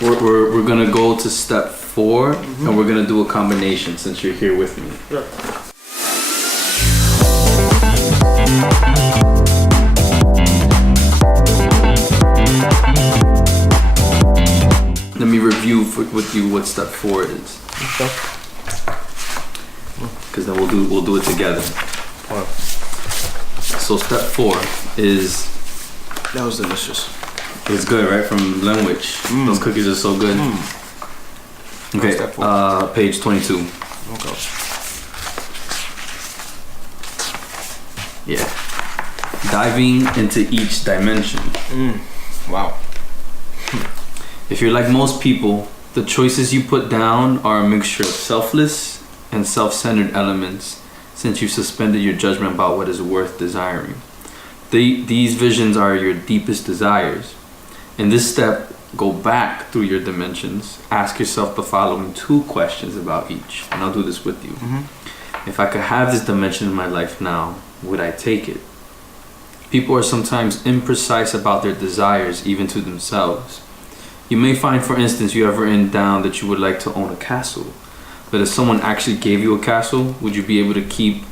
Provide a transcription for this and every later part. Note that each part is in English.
we're gonna go to step 4, and we're gonna do a combination since you're here with me. Yeah. Let me review with you what step 4 is. Okay. Because then we'll do it together. All right. So step 4 is. That was delicious. It's good, right? From Lenwich. Those cookies are so good. Okay, Step 4. page 22. Okay. Yeah. Diving into each dimension. Wow. If you're like most people, the choices you put down are a mixture of selfless and self-centered elements, since you've suspended your judgment about what is worth desiring. These visions are your deepest desires. In this step, go back through your dimensions. Ask yourself the following 2 questions about each, and I'll do this with you. If I could have this dimension in my life now, would I take it? People are sometimes imprecise about their desires, even to themselves. You may find, for instance, you have written down that you would like to own a castle. But if someone actually gave you a castle, would you be able to keep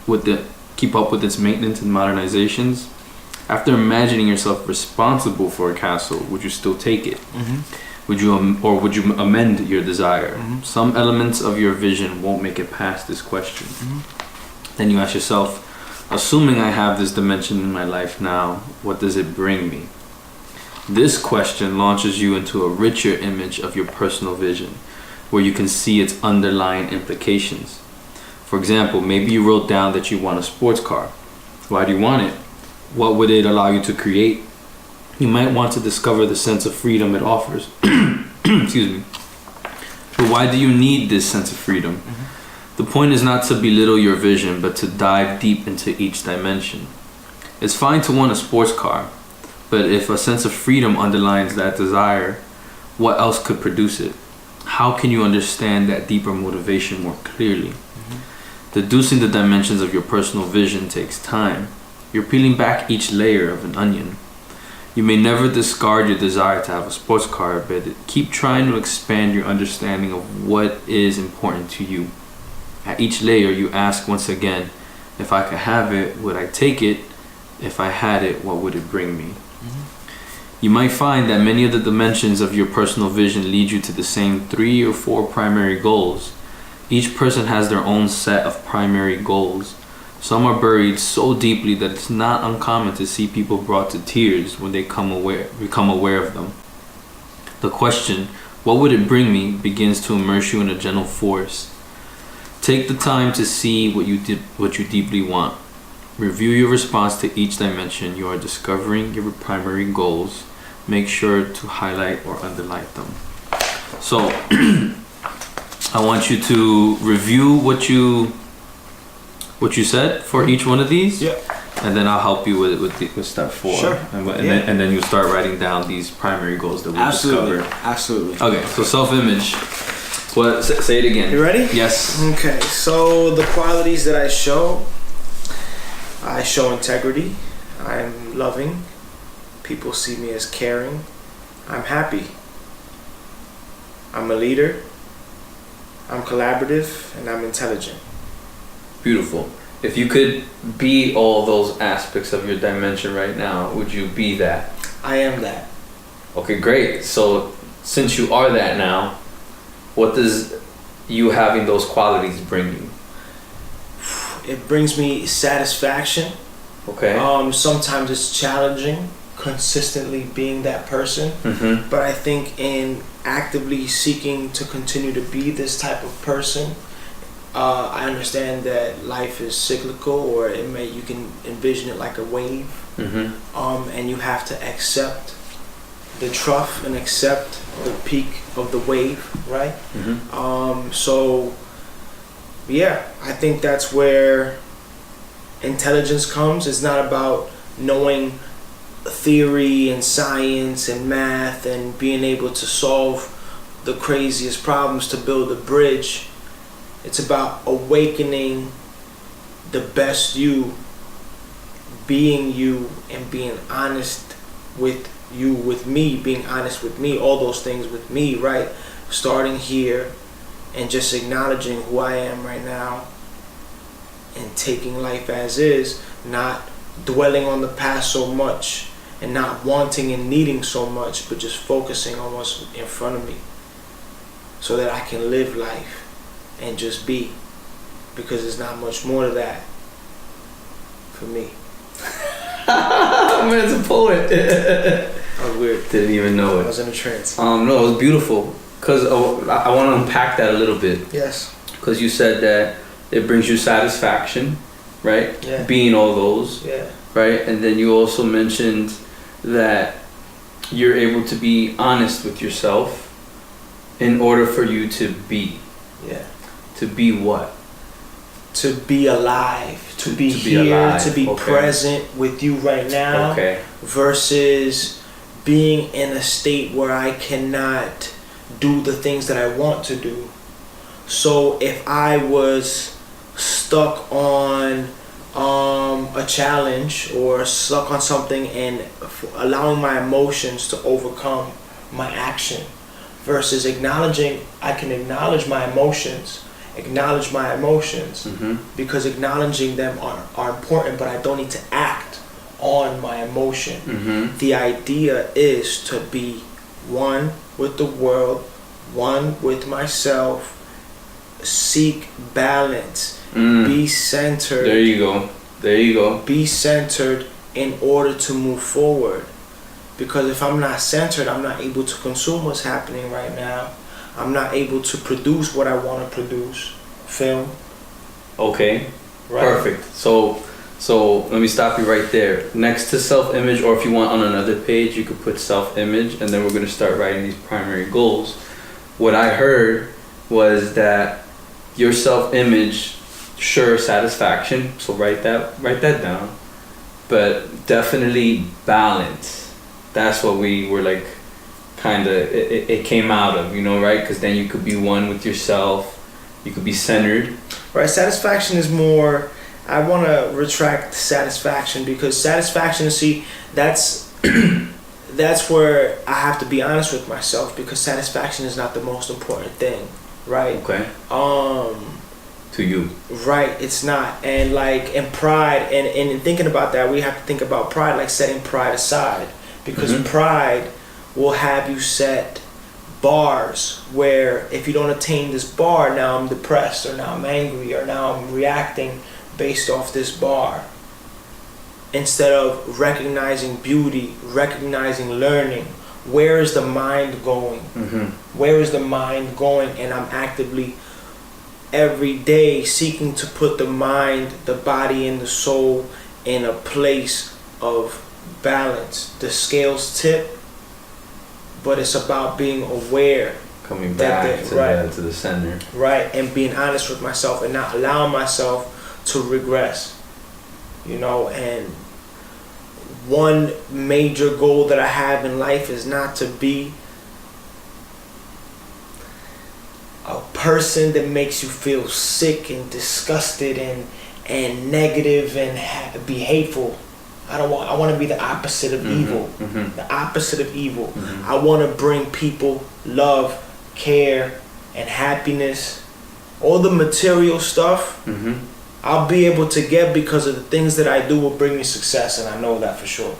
up with its maintenance and modernizations? After imagining yourself responsible for a castle, would you still take it? Would you amend your desire? Some elements of your vision won't make it past this question. Then you ask yourself, assuming I have this dimension in my life now, what does it bring me? This question launches you into a richer image of your personal vision, where you can see its underlying implications. For example, maybe you wrote down that you want a sports car. Why do you want it? What would it allow you to create? You might want to discover the sense of freedom it offers. Excuse me. But why do you need this sense of freedom? The point is not to belittle your vision, but to dive deep into each dimension. It's fine to want a sports car, but if a sense of freedom underlines that desire, what else could produce it? How can you understand that deeper motivation more clearly? Deducing the dimensions of your personal vision takes time. You're peeling back each layer of an onion. You may never discard your desire to have a sports car, but keep trying to expand your understanding of what is important to you. At each layer, you ask once again, if I could have it, would I take it? If I had it, what would it bring me? You might find that many of the dimensions of your personal vision lead you to the same 3 or 4 primary goals. Each person has their own set of primary goals. Some are buried so deeply that it's not uncommon to see people brought to tears when they become aware of them. The question, what would it bring me, begins to immerse you in a gentle force. Take the time to see what you deeply want. Review your response to each dimension. You are discovering your primary goals. Make sure to highlight or underline them. So, I want you to review what you said for each one of these. Yeah. And then I'll help you with step 4. Sure. And then you start writing down these primary goals that we discovered. Absolutely. Okay, so self-image. What? Say it again. You ready? Yes. Okay, so the qualities that I show integrity. I'm loving. People see me as caring. I'm happy. I'm a leader. I'm collaborative, and I'm intelligent. Beautiful. If you could be all those aspects of your dimension right now, would you be that? I am that. Okay, great. So since you are that now, what does you having those qualities bring you? It brings me satisfaction. Okay. Sometimes it's challenging consistently being that person, but I think in actively seeking to continue to be this type of person, I understand that life is cyclical, or you can envision it like a wave, and you have to accept the trough and accept the peak of the wave, right? So yeah, I think that's where intelligence comes. It's not about knowing theory and science and math and being able to solve the craziest problems to build a bridge. It's about awakening the best you, being you, and being honest with you with me, being honest with me, all those things with me, right? Starting here and just acknowledging who I am right now and taking life as is, not dwelling on the past so much and not wanting and needing so much, but just focusing on what's in front of me so that I can live life and just be, because there's not much more to that for me. Man's a poet. I was weird. Didn't even know I it. was in a trance. No, it was beautiful. Because I want to unpack that a little bit. Yes. Because you said that it brings you satisfaction, right? Yeah. Being all those. Yeah. Right? And then you also mentioned that you're able to be honest with yourself in order for you to be. Yeah. To be what? To be alive, to be here, alive. to be Okay. present with you right now, Okay. versus being in a state where I cannot do the things that I want to do. So if I was stuck on a challenge or stuck on something and allowing my emotions to overcome my action, versus acknowledging, I can acknowledge my emotions, Mm-hmm. because acknowledging them are important, but I don't need to act on my emotion. Mm-hmm. The idea is to be one with the world, one with myself, seek balance, be centered. There you go. There you go. Be centered in order to move forward. Because if I'm not centered, I'm not able to consume what's happening right now. I'm not able to produce what I want to produce. Film. Okay. Right. Perfect. So let me stop you right there. Next to self-image, or if you want on another page, you could put self-image, and then we're going to start writing these primary goals. What I heard was that your self-image, sure, satisfaction. So write that down. But definitely balance. That's what we were like, kind of, it came out of, right? Because then you could be one with yourself. You could be centered. Right. Satisfaction is more, I want to retract satisfaction, because satisfaction, see, that's that's where I have to be honest with myself, because satisfaction is not the most important thing, right? Okay. To you. Right, it's not. And like in pride, and in thinking about that, we have to think about pride, like setting pride aside, because pride will have you set bars where if you don't attain this bar, now I'm depressed, or now I'm angry, or now I'm reacting based off this bar, instead of recognizing beauty, recognizing learning. Where is the mind going? Where is the mind going? And I'm actively every day seeking to put the mind, the body, and the soul in a place of balance. The scales tip, but it's about being aware. Coming back to the center. Right, and being honest with myself and not allowing myself to regress. And one major goal that I have in life is not to be a person that makes you feel sick and disgusted and negative and be hateful. I want to be the opposite of evil. The opposite of evil. I want to bring people love, care, and happiness. All the material stuff, I'll be able to get because of the things that I do will bring me success, and I know that for sure.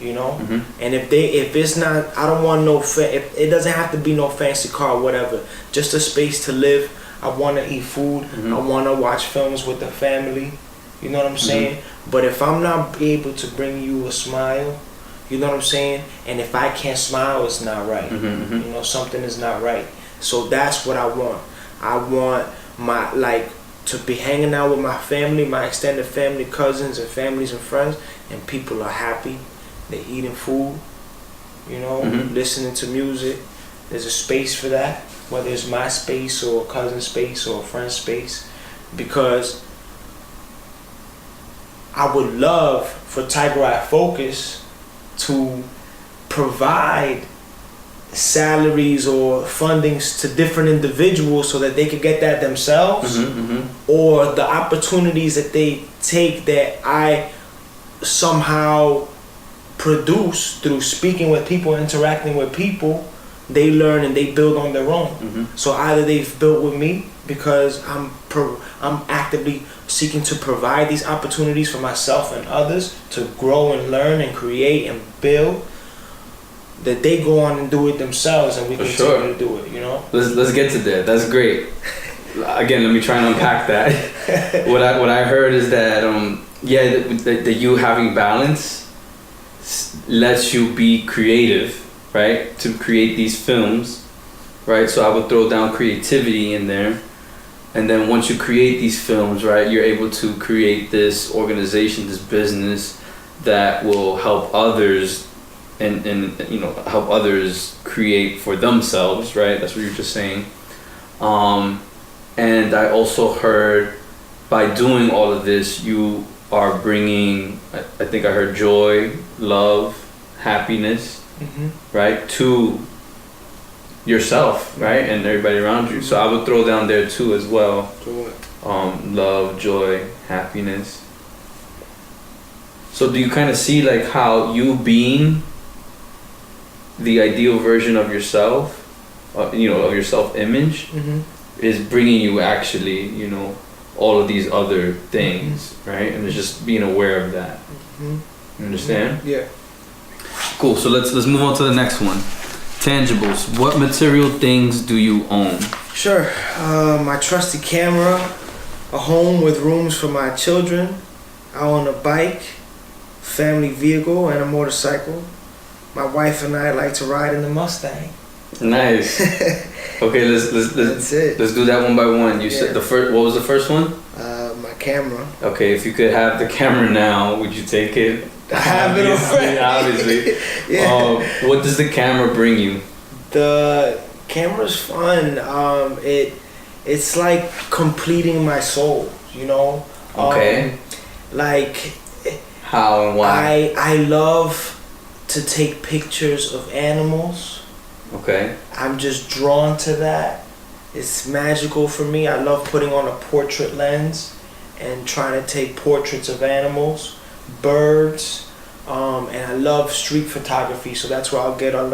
And if it's not, I don't want if it doesn't have to be no fancy car or whatever, just a space to live. I want to eat food. I want to watch films with the family. You know what I'm saying? But if I'm not able to bring you a smile, you know what I'm saying? And if I can't smile, it's not right. Something is not right. So that's what I want. I want to be hanging out with my family, my extended family, cousins and families and friends, and people are happy. They're eating food, listening to music. There's a space for that, whether it's my space or a cousin's space or a friend's space, because I would love for Tiger Eye Focus to provide salaries or fundings to different individuals so that they could get that themselves, or the opportunities that they take that I somehow produce through speaking with people, interacting with people, they learn and they build on their own. So either they've built with me because I'm actively seeking to provide these opportunities for myself and others to grow and learn and create and build, that they go on and do it themselves, and we continue to do it. You know. Let's get to that. That's great. Again, let me try and unpack that. What I heard is that that you having balance lets you be creative, right? To create these films, right? So I would throw down creativity in there. And then once you create these films, right, you're able to create this organization, this business that will help others and help others create for themselves, right? That's what you're just saying. And I also heard by doing all of this, you are bringing, I think I heard joy, love, happiness, right, to yourself, right, and everybody around you. So I would throw down there too as well. Love, joy, happiness. So do you kind of see like how you being the ideal version of yourself, of your self-image, is bringing you actually, all of these other things, right? And it's just being aware of that. You understand? Yeah. Cool. So let's move on to the next one. Tangibles. What material things do you own? Sure. My trusty camera, a home with rooms for my children. I own a bike, family vehicle, and a motorcycle. My wife and I like to ride in the Mustang. Nice. Okay, That's it. Let's do that one by one. You said the first. What was the first one? My camera. Okay, if you could have the camera now, would you take it? I have it already. Obviously. Yeah. What does the camera bring you? The camera's fun. It's like completing my soul. Okay. Like. How and why? I love to take pictures of animals. Okay. I'm just drawn to that. It's magical for me. I love putting on a portrait lens and trying to take portraits of animals, birds, and I love street photography. So that's where I'll get a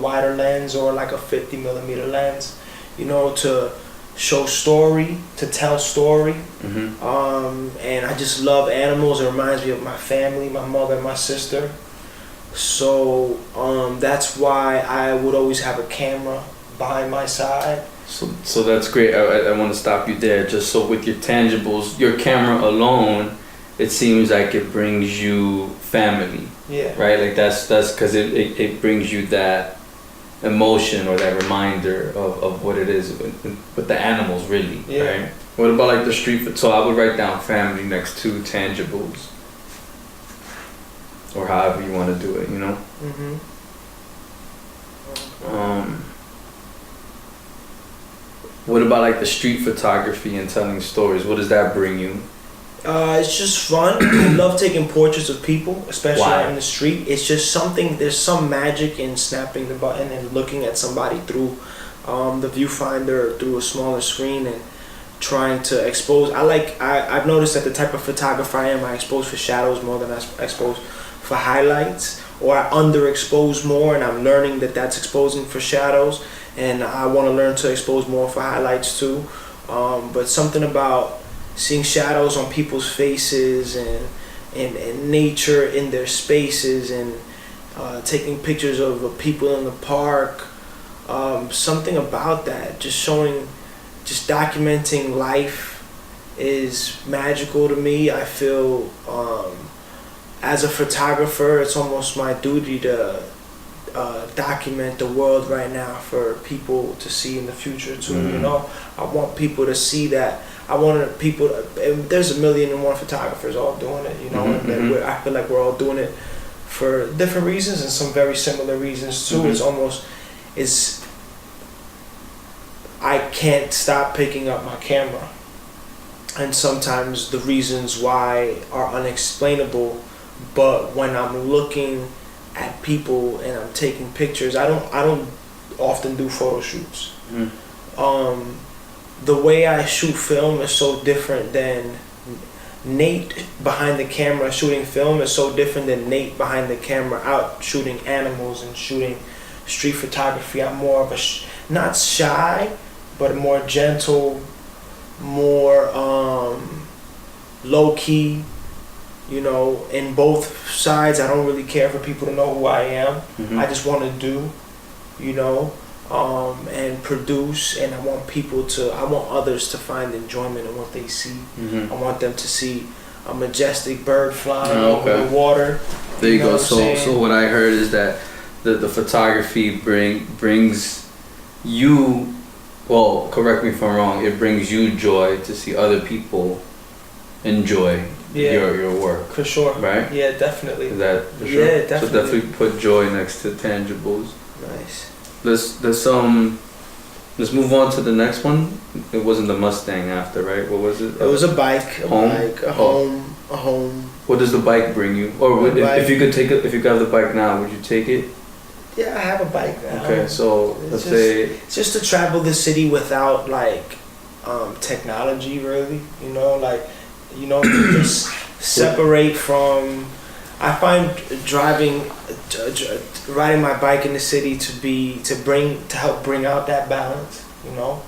wider lens or like a 50mm lens, to show story, to tell story. And I just love animals. It reminds me of my family, my mother and my sister. So that's why I would always have a camera by my side. So that's great. I want to stop you there. Just so with your tangibles, your camera alone, it seems like it brings you family. Yeah. Right? Like that's because it brings you that emotion or that reminder of what it is with the animals, really. Yeah. Right? What about like the street? So I would write down family next to tangibles. Or however you want to do it, What about like the street photography and telling stories? What does that bring you? It's just fun. I love taking portraits of people, especially out in the street. It's just there's some magic in snapping the button and looking at somebody through the viewfinder, through a smaller screen, and trying to expose. I've noticed that the type of photographer I am, I expose for shadows more than I expose for highlights, or I underexpose more, and I'm learning that that's exposing for shadows, and I want to learn to expose more for highlights too. But something about seeing shadows on people's faces and nature in their spaces, and taking pictures of people in the park, something about that, just documenting life is magical to me. I feel as a photographer, it's almost my duty to document the world right now for people to see in the future too. I want people to see that. There's 1,000,001 photographers all doing it, and I feel like we're all doing it for different reasons and some very similar reasons too. I can't stop picking up my camera, and sometimes the reasons why are unexplainable. But when I'm looking at people and I'm taking pictures, I don't often do photo shoots. The way I shoot film is so different than Nate behind the camera shooting film is so different than Nate behind the camera out shooting animals and shooting street photography. I'm more of a not shy, but more gentle, more low key. You know, in both sides, I don't really care for people to know who I am. I just want to do, you know, and produce, and I want others to find enjoyment in what they see. I want them to see a majestic bird flying over the water. There you go. So what I heard is that the photography brings you, well, correct me if I'm wrong, it brings you joy to see other people enjoy your work. For sure. Right? Yeah, definitely. Is that for sure? Yeah, definitely. So definitely put joy next to tangibles. Nice. Let's move on to the next one. It wasn't the Mustang after, right? What was it? It was a bike. A home. What does the bike bring you? Or if you could have the bike now, would you take it? Yeah, I have a bike now. Okay, so let's say it's just to travel the city without like technology, really. You know, like, you know, just separate from. I find riding my bike in the city to help bring out that balance. You know.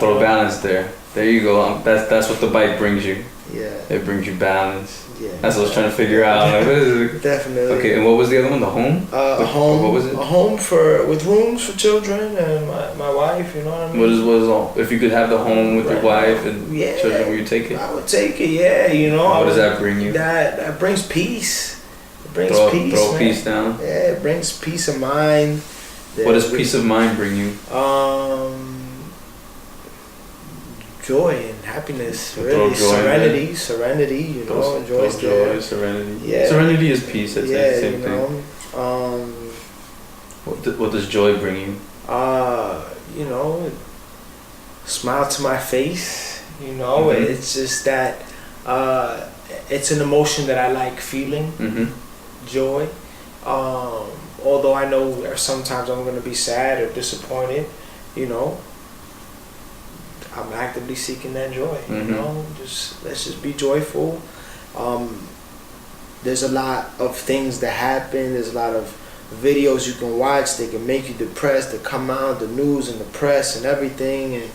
Throw balance there. There you go. That's what the bike brings you. Yeah. It brings you balance. Yeah. That's what I was trying to figure out. Like, what is it? Definitely. Okay, and what was the other one? The home? A home. What was it? A home with rooms for children and my wife. You know what I mean? What is all? If you could have the home with your wife and children, would you take it? I would take it. Yeah, you know. What does that bring you? That brings peace. It brings peace. Throw man. peace down. Yeah, it brings peace of mind. What does peace of mind bring you? Joy and happiness, really. Serenity, you know, joy, serenity. Yeah. Serenity is peace, it's the same thing. What does joy bring you? You know, smile to my face, you know, it's just that, it's an emotion that I like feeling, joy. Although I know sometimes I'm going to be sad or disappointed, you know, I'm actively seeking that joy. You know, let's just be joyful. There's a lot of things that happen. There's a lot of videos you can watch. They can make you depressed. They come out, the news and the press and everything, and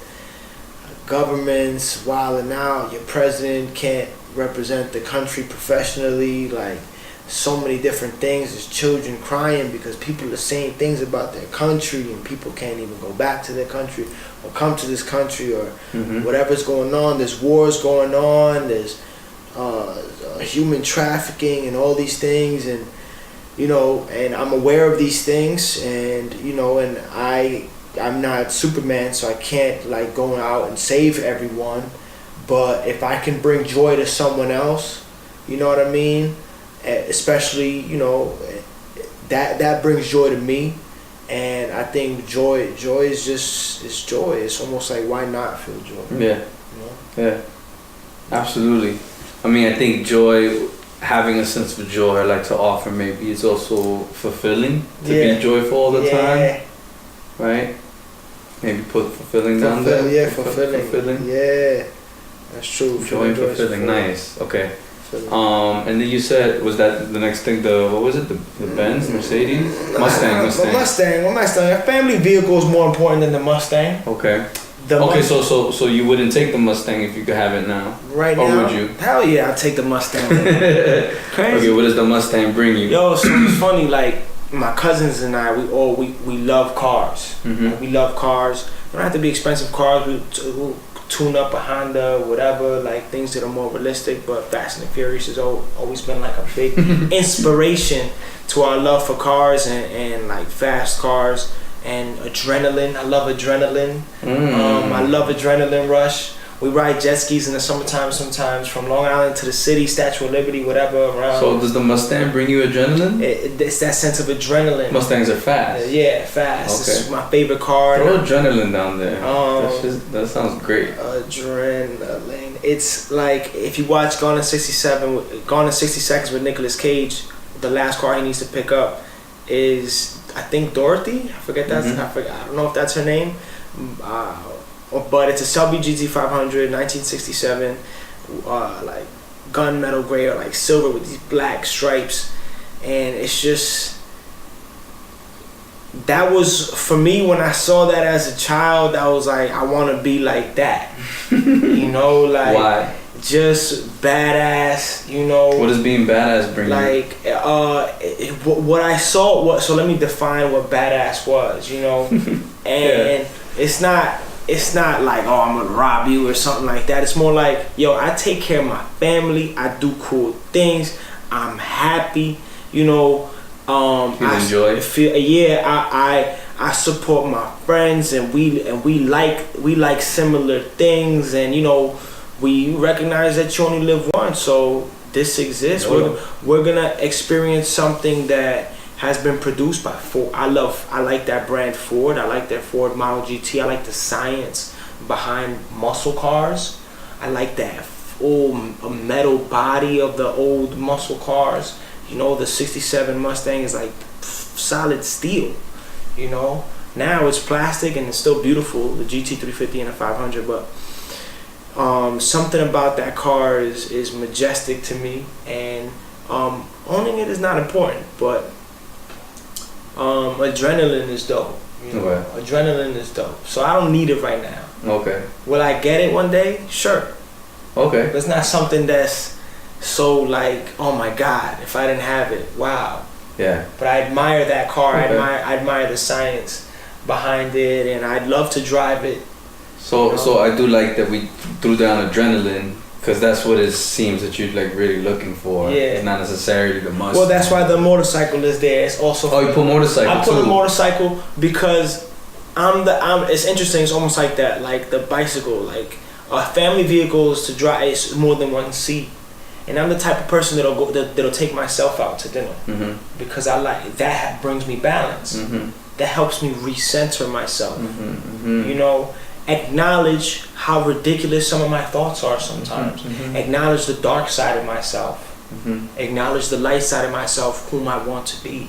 governments wilding out. Your president can't represent the country professionally. Like, so many different things. There's children crying because people are saying things about their country and people can't even go back to their country or come to this country or whatever's going on. There's wars going on. There's human trafficking and all these things, and you know, and I'm aware of these things, and you know, and I'm not Superman, so I can't like go out and save everyone, but if I can bring joy to someone else, you know what I mean, especially, you know, that brings joy to me. And I think joy is just joy. It's almost like, why not feel joy? Yeah. You know? Yeah. Absolutely. I mean, I think joy, having a sense of joy, I like to offer maybe, is also fulfilling. To be joyful all the time. Right? Maybe put fulfilling down there. Yeah, fulfilling. Yeah. That's true. Joy and fulfilling. Nice. Okay. And then you said, was that the next thing, what was it, the Benz, Mercedes? Mustang. A family vehicle is more important than the Mustang. Okay. So you wouldn't take the Mustang if you could have it now? Right now? Or would you? Hell yeah, I'll take the Mustang. Crazy. Okay, what does the Mustang bring you? Yo, so it's funny, like, my cousins and I, we love cars. We love cars. They don't have to be expensive cars. We'll tune up a Honda, whatever, like things that are more realistic, but Fast and the Furious has always been like a big inspiration to our love for cars and like fast cars and adrenaline. I love adrenaline. I love adrenaline rush. We ride jet skis in the summertime sometimes from Long Island to the city, Statue of Liberty, whatever around. So does the Mustang bring you adrenaline? It's that sense of adrenaline. Mustangs are fast. Yeah, fast. Okay. It's my favorite car. Throw adrenaline down there. That sounds great. Adrenaline. It's like if you watch Gone in 60 Seconds with Nicolas Cage, the last car he needs to pick up is, I think, Dorothy. I forget I don't know if that's her name. But it's a Shelby GT500, 1967. Like gunmetal gray or like silver with these black stripes, and it's just, that was for me when I saw that as a child. I was like, I want to be like that. You know, like why? Just badass. You know, What does being badass bring you? like what I saw. So let me define what badass was. You know, and it's not like, oh, I'm gonna rob you or something like that. It's more like, yo, I take care of my family. I do cool things. I'm happy. You know. Enjoy. I support my friends, and we like similar things, and you know, we recognize that you only live once, so this exists. We're gonna experience something that has been produced by Ford. I like that brand Ford. I like that Ford Model GT. I like the science behind muscle cars. I like that old metal body of the old muscle cars. You know, the 67 Mustang is like solid steel, you know. Now it's plastic and it's still beautiful, the GT350 and the 500, but something about that car is majestic to me, and owning it is not important, but adrenaline is dope. You know? Okay. Adrenaline is dope. So I don't need it right now. Okay. Will I get it one day? Sure. Okay. But it's not something that's so like, oh my God, if I didn't have it, wow. Yeah. But I admire that car. Okay. I admire the science behind it, and I'd love to drive it. So I do like that we threw down adrenaline, because that's what it seems that you're like really looking for. Yeah. It's not necessarily the must. Well, that's why the motorcycle is there. It's also. Oh, you put motorcycle I put too. a motorcycle because it's interesting. It's almost like that, like the bicycle, like a family vehicle is to drive. It's more than one seat. And I'm the type of person that'll take myself out to dinner, because I like that. Brings me balance. That helps me recenter myself. You know, acknowledge how ridiculous some of my thoughts are sometimes. Acknowledge the dark side of myself. Acknowledge the light side of myself, whom I want to be.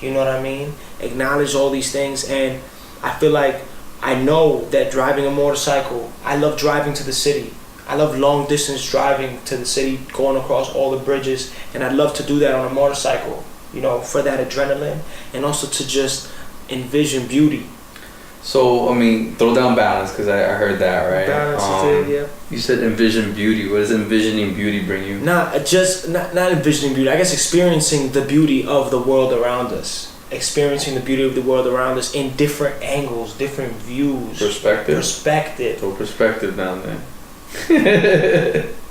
You know what I mean? Acknowledge all these things, and I feel like I know that driving a motorcycle. I love driving to the city. I love long distance driving to the city, going across all the bridges, and I'd love to do that on a motorcycle, you know, for that adrenaline, and also to just envision beauty. So, I mean, throw down balance, because I heard that, right? Balance is it, yeah. You said envision beauty. What does envisioning beauty bring you? Not envisioning beauty, I guess experiencing the beauty of the world around us. Experiencing the beauty of the world around us in different angles, different views. Perspective. So perspective down there.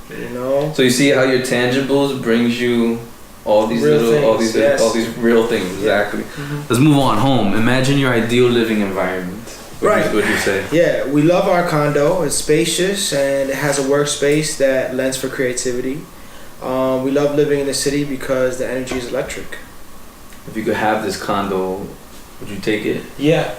You know. So you see how your tangibles brings you all these real little things, all these real things. Exactly. Let's move on. Home. Imagine your ideal living environment. What would you say? Yeah, we love our condo. It's spacious and it has a workspace that lends for creativity. We love living in the city because the energy is electric. If you could have this condo, would you take it? Yeah.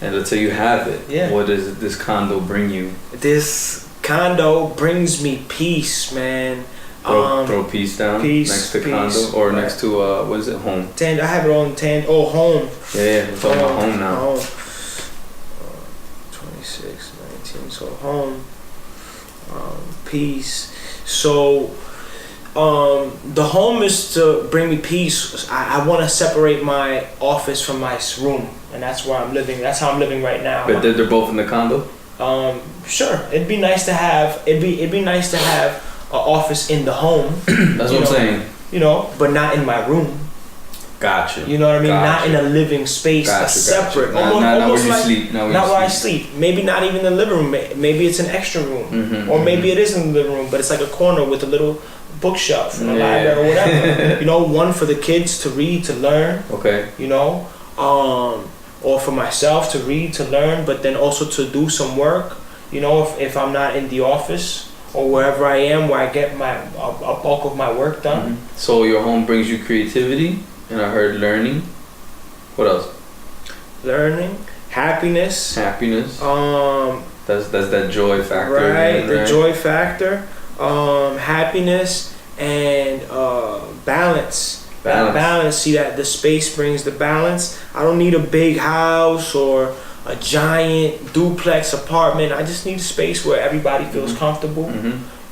And let's say you have it. Yeah. What does this condo bring you? This condo brings me peace, man. Throw peace down next to condo or next to what is it, home? I have it on home. Yeah, we're talking about home now. Home. 26, 19, so home. Peace. So the home is to bring me peace. I want to separate my office from my room, and that's where I'm living. That's how I'm living right now. But they're both in the condo? Sure. It'd be nice to have an office in the home. That's what I'm saying. You know, but not in my room. Gotcha. You know what I mean? Gotcha. Not in a living space, separate. Not where you sleep. Not where I sleep. Maybe not even the living room. Maybe it's an extra room, or maybe it is in the living room, but it's like a corner with a little bookshelf and a library or whatever. You know, one for the kids to read, to learn. Okay. You know, or for myself to read, to learn, but then also to do some work. You know, if I'm not in the office or wherever I am, where I get a bulk of my work done. So your home brings you creativity, and I heard learning. What else? Learning, happiness. Happiness. That's that joy factor. Right, again, the joy factor. Happiness and balance. Balance. See that the space brings the balance. I don't need a big house or a giant duplex apartment. I just need a space where everybody feels comfortable.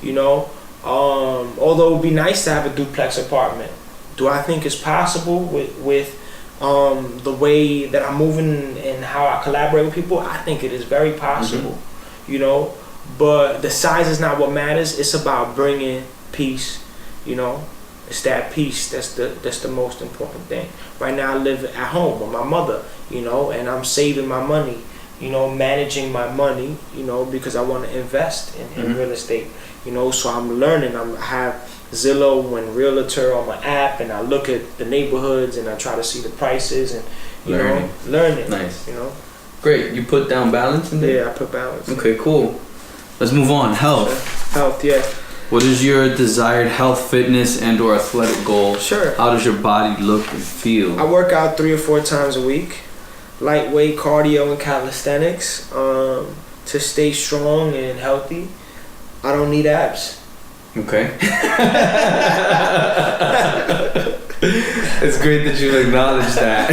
You know, Although it would be nice to have a duplex apartment, do I think it's possible with the way that I'm moving and how I collaborate with people? I think it is very possible, you know. But the size is not what matters. It's about bringing peace, you know. It's that peace that's the most important thing. Right now I live at home with my mother, you know, and I'm saving my money, you know, managing my money, you know, because I want to invest in real estate, you know. So I'm learning. I have Zillow and Realtor on my app, and I look at the neighborhoods and I try to see the prices and learning. Nice. You know. Great. You put down balance in there? Yeah, I put balance. Okay, cool. Let's move on. Health. Health, yeah. What is your desired health, fitness, and or athletic goal? Sure. How does your body look and feel? I work out 3 or 4 times a week. Lightweight cardio and calisthenics to stay strong and healthy. I don't need abs. Okay. It's great that you acknowledge that.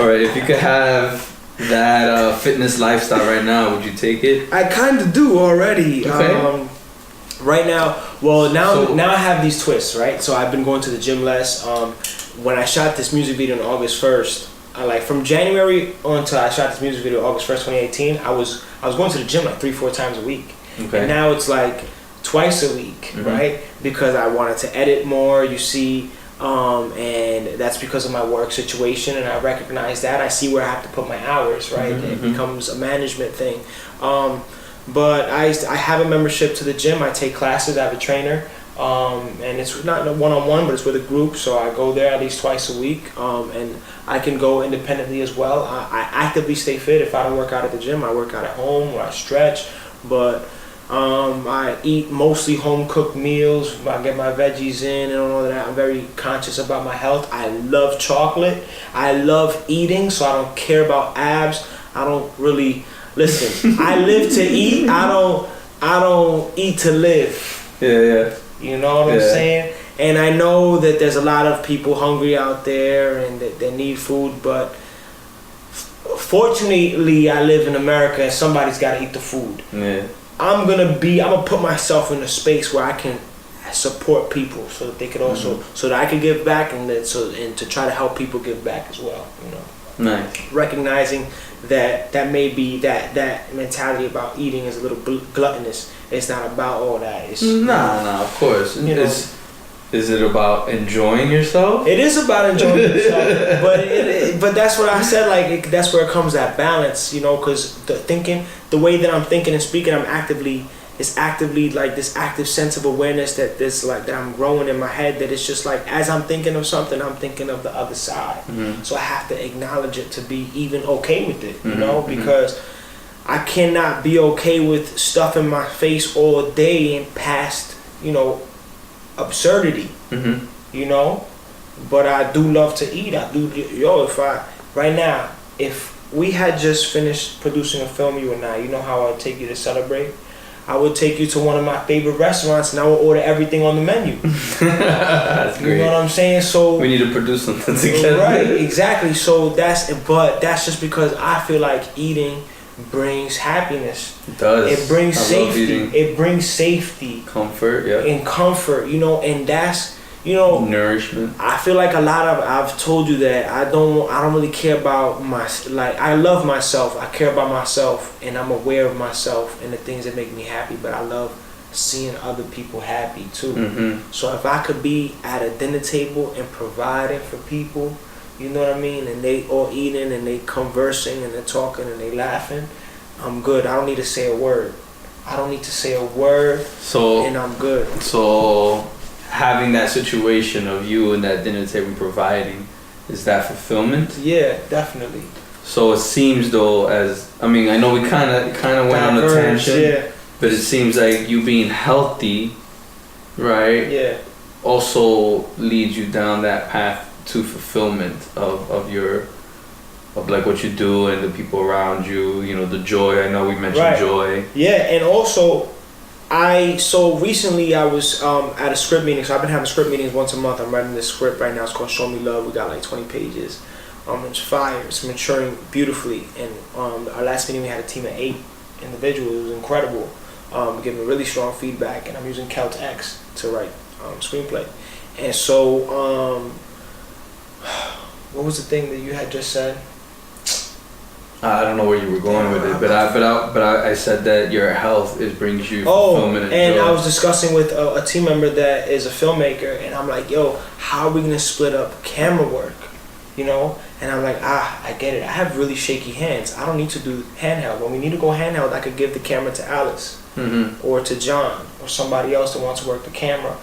All right, if you could have that fitness lifestyle right now, would you take it? I kind of do already. Okay. Right now, now I have these twists, right? So I've been going to the gym less. When I shot this music video on August 1st, from January until I shot this music video August 1st, 2018, I was going to the gym like 3-4 times a week. Okay. And now it's like twice a week, right? Because I wanted to edit more, you see. And that's because of my work situation, and I recognize that. I see where I have to put my hours, right? It becomes a management thing. But I have a membership to the gym. I take classes. I have a trainer, and it's not a one-on-one, but it's with a group. So I go there at least twice a week, and I can go independently as well. I actively stay fit. If I don't work out at the gym, I work out at home or I stretch. But I eat mostly home-cooked meals. I get my veggies in and all of that. I'm very conscious about my health. I love chocolate. I love eating, so I don't care about abs. I don't really listen. I live to eat. I don't eat to live. Yeah. You know what I'm saying? And I know that there's a lot of people hungry out there and that they need food, but fortunately, I live in America and somebody's got to eat the food. Yeah. I'm gonna put myself in a space where I can support people so that they could also, so that I can give back and to try to help people give back as well, you know. Nice. Recognizing that maybe that mentality about eating is a little gluttonous. It's not about all that. It's nah, of course. You know, is it about enjoying yourself? It is about enjoying yourself, but that's what I said. Like that's where it comes that balance, you know, because the way that I'm thinking and speaking, it's actively like this active sense of awareness that I'm growing in my head. That it's just like as I'm thinking of something, I'm thinking of the other side. So I have to acknowledge it to be even okay with it, you know, because I cannot be okay with stuff in my face all day and past, you know, absurdity, you know. But I do love to eat. If we had just finished producing a film, you and I, you know how I'd take you to celebrate? I would take you to one of my favorite restaurants and I would order everything on the menu. That's great. You know what I'm saying? So we need to produce something together. Right, exactly. So that's just because I feel like eating brings happiness. It does. It brings safety. It brings safety. Comfort, yeah. And comfort, you know, and that's, you know, nourishment. I feel like I've told you that I don't really care about I love myself. I care about myself and I'm aware of myself and the things that make me happy, but I love seeing other people happy too. So if I could be at a dinner table and providing for people, you know what I mean, and they all eating and they conversing and they're talking and they laughing, I'm good. I don't need to say a word. And I'm good. So having that situation of you and that dinner table providing, is that fulfillment? Yeah, definitely. So it seems though, I know we kind of went on a tangent, but it seems like you being healthy, right? Yeah. Also leads you down that path to fulfillment of like what you do and the people around you, you know, the joy. I know we mentioned joy. Yeah, and also so recently I was at a script meeting. So I've been having script meetings once a month. I'm writing this script right now. It's called Show Me Love. We got like 20 pages. It's fire. It's maturing beautifully. And our last meeting we had a team of 8 individuals. It was incredible. giving really strong feedback, and I'm using Celt X to write screenplay. And so, what was the thing that you had just said? I don't know where you were going with it, but I said that your health brings you fulfillment and joy. I was discussing with a team member that is a filmmaker, and I'm like, yo, how are we gonna split up camera work? You know? And I'm like, I get it. I have really shaky hands. I don't need to do handheld. When we need to go handheld, I could give the camera to Alice or to John or somebody else that wants to work the camera.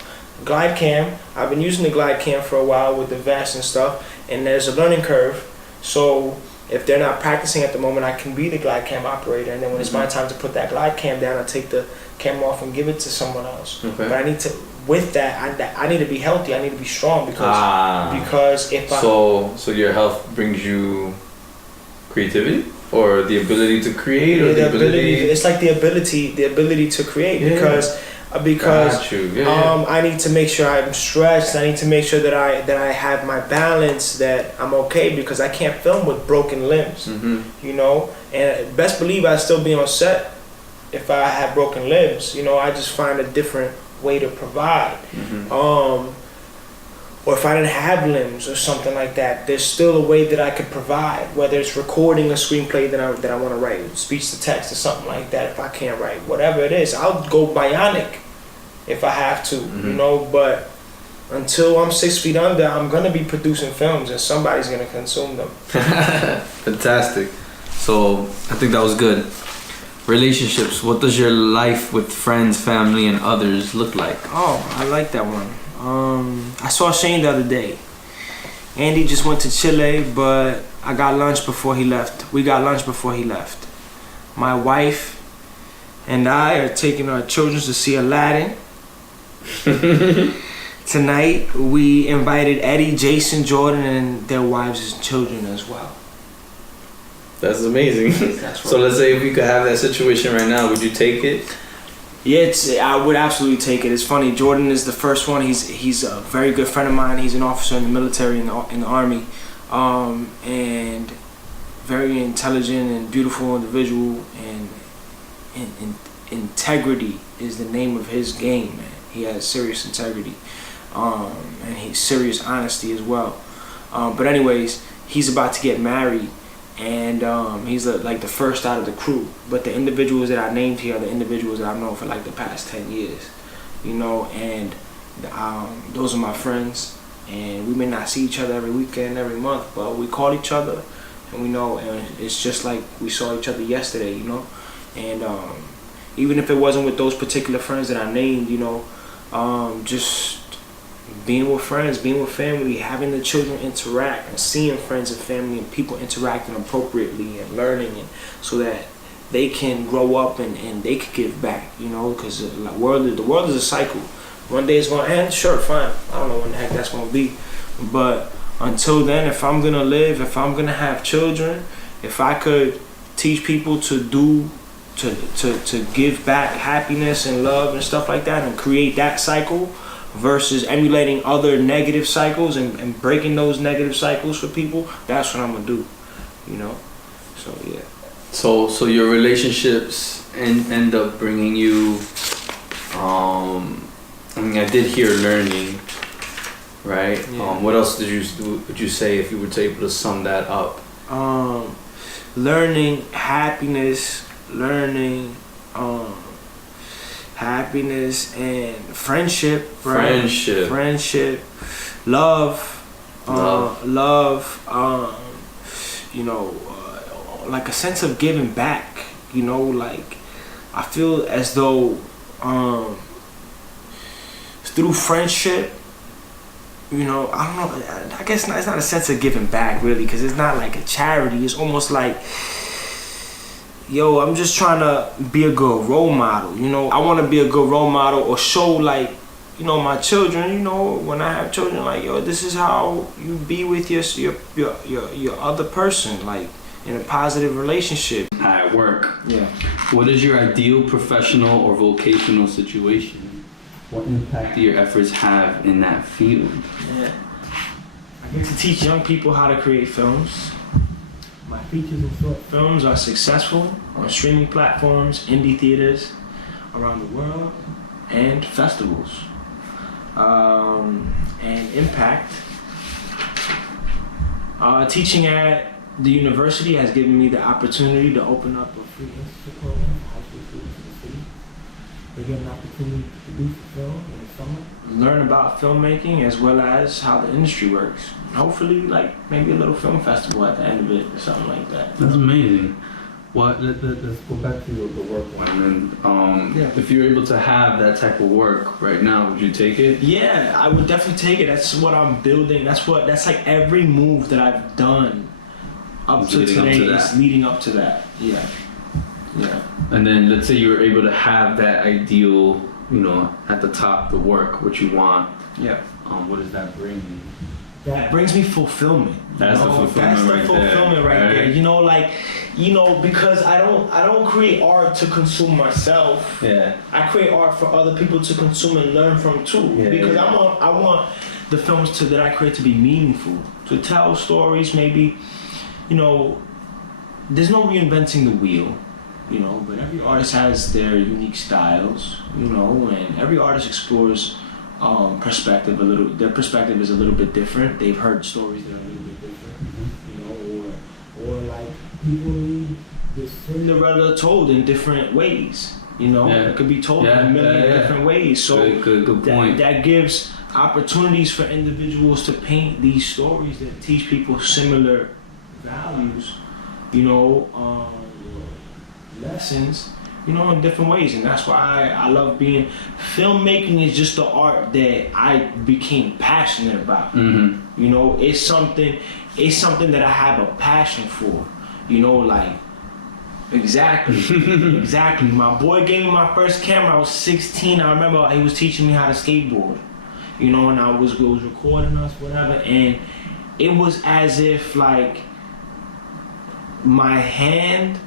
Glide cam, I've been using the glide cam for a while with the vest and stuff, and there's a learning curve. So if they're not practicing at the moment, I can be the glide cam operator, and then when it's my time to put that glide cam down, I take the camera off and give it to someone else. Okay. But I need to, with that, I need to be healthy. I need to be strong because if so your health brings you creativity or the ability to create, or the ability. It's like the ability to create because I need to make sure I'm stretched. I need to make sure that I have my balance, that I'm okay, because I can't film with broken limbs, you know. And best believe I'd still be on set if I had broken limbs. You know, I just find a different way to provide. Or if I didn't have limbs or something like that, there's still a way that I could provide, whether it's recording a screenplay that I want to write, speech to text or something like that. If I can't write, whatever it is, I'll go bionic if I have to, you know. But until I'm 6 feet under, I'm gonna be producing films, and somebody's gonna consume them. Fantastic. So I think that was good. Relationships. What does your life with friends, family, and others look like? Oh, I like that one. I saw Shane the other day. Andy just went to Chile, but I got lunch before he left. We got lunch before he left. My wife and I are taking our children to see Aladdin. Tonight, we invited Eddie, Jason, Jordan, and their wives and children as well. That's amazing. So let's say if we could have that situation right now, would you take it? Yeah, I would absolutely take it. It's funny. Jordan is the first one. He's a very good friend of mine. He's an officer in the military, in the army, and very intelligent and beautiful individual. And integrity is the name of his game, man. He has serious integrity, and he's serious honesty as well. But anyways, he's about to get married. And he's like the first out of the crew. But the individuals that I named here are the individuals that I've known for like the past 10 years, you know. And those are my friends. And we may not see each other every weekend, every month, but we call each other, and we know. And it's just like we saw each other yesterday, you know. And even if it wasn't with those particular friends that I named, you know, just being with friends, being with family, having the children interact, and seeing friends and family and people interacting appropriately and learning, and so that they can grow up and they can give back, you know, because the world is a cycle. One day it's going to end, sure, fine. I don't know when the heck that's going to be. But until then, if I'm going to live, if I'm going to have children, if I could teach people to give back happiness and love and stuff like that, and create that cycle, versus emulating other negative cycles and breaking those negative cycles for people, that's what I'm gonna do, you know. So yeah. So your relationships end up bringing you. I mean, I did hear learning, right? Yeah. What else would you say if you were able to sum that up? Learning, happiness, happiness and friendship, right? Friendship, love, you know, like a sense of giving back, you know. Like I feel as though through friendship, you know, I don't know, I guess it's not a sense of giving back really, because it's not like a charity. It's almost like, yo, I'm just trying to be a good role model, you know. I want to be a good role model, or show, like, you know, my children, you know, when I have children, like, yo, this is how you be with your other person, like, in a positive relationship. At work. Yeah. What is your ideal professional or vocational situation? What impact do your efforts have in that field? Yeah. I get to teach young people how to create films. My features and short films are successful on streaming platforms, indie theaters, around the world, and festivals. And impact. Teaching at the university has given me the opportunity to open up a free institute program for high school students in the city. They get an opportunity to produce a film in the summer, learn about filmmaking as well as how the industry works. Hopefully, like maybe a little film festival at the end of it or something like that. That's amazing. Let's go back to the work one. And if you're able to have that type of work right now, would you take it? Yeah, I would definitely take it. That's what I'm building. That's like every move that I've done up to today is leading up to that. Yeah. And then let's say you were able to have that ideal, at the top, the work, what you want. Yeah. What does that bring you? That brings me fulfillment. That's the fulfillment right there. Because I don't create art to consume myself. Yeah. I create art for other people to consume and learn from too. Yeah, because I want the films that I create to be meaningful, to tell stories. Maybe, there's no reinventing the wheel. But every artist has their unique styles. And every artist explores. Perspective their perspective is a little bit different. They've heard stories that are a little bit different, or like people need this Cinderella told in different ways. It could be told in a million different ways. So good point. That gives opportunities for individuals to paint these stories that teach people similar values. Lessons. In different ways, and that's why I love being. Filmmaking is just the art that I became passionate about. Mm-hmm. It's something that I have a passion for. Exactly. My boy gave me my first camera. I was 16. I remember he was teaching me how to skateboard. And I was recording us, whatever, and it was as if like my hand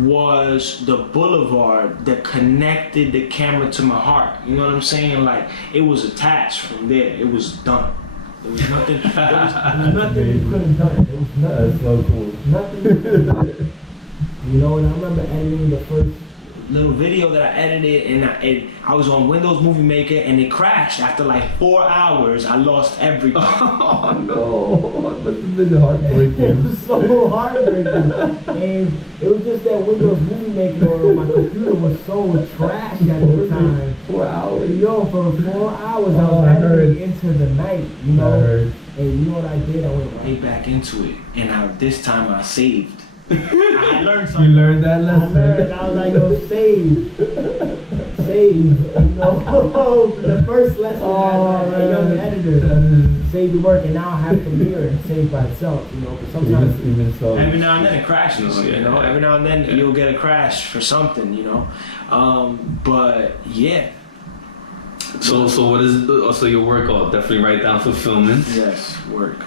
was the boulevard that connected the camera to my heart. You know what I'm saying? Like it was attached from there. It was done. There was nothing. There was nothing you couldn't done. It was nothing. That's so cool. Nothing you couldn't done. And I remember editing the first little video that I edited, and I was on Windows Movie Maker, and it crashed after like 4 hours. I lost everything. Oh no! It must have been heartbreaking. It was so heartbreaking, and it was just that Windows Movie Maker. My computer was so trash at the time. 4 hours. For 4 hours I was editing into the night. And you know what I did? I went right back into it, and this time I saved. I learned something. You learned that lesson. I was like, save. The first lesson as a young editor, save your work, and now I have Premiere and save by itself. But sometimes even so, every now and then it crashes. Every now and then you'll get a crash for something. But yeah. So what is also your work? I'll definitely write down fulfillment. Yes, work.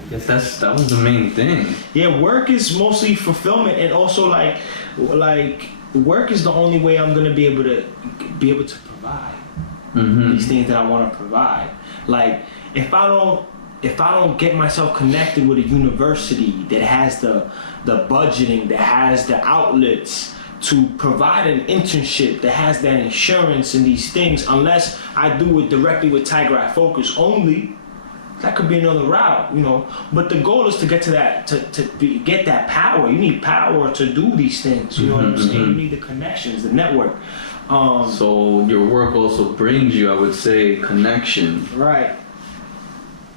I guess that was the main thing. Yeah, work is mostly fulfillment, and also like work is the only way I'm gonna be able to provide these things that I want to provide. Like if I don't get myself connected with a university that has the budgeting, that has the outlets to provide an internship, that has that insurance and these things, unless I do it directly with Tiger Eye Focus only. That could be another route, But the goal is to get to that, get that power. You need power to do these things. You know what I'm saying? You need the connections, the network. So your work also brings you, I would say, connection. Right.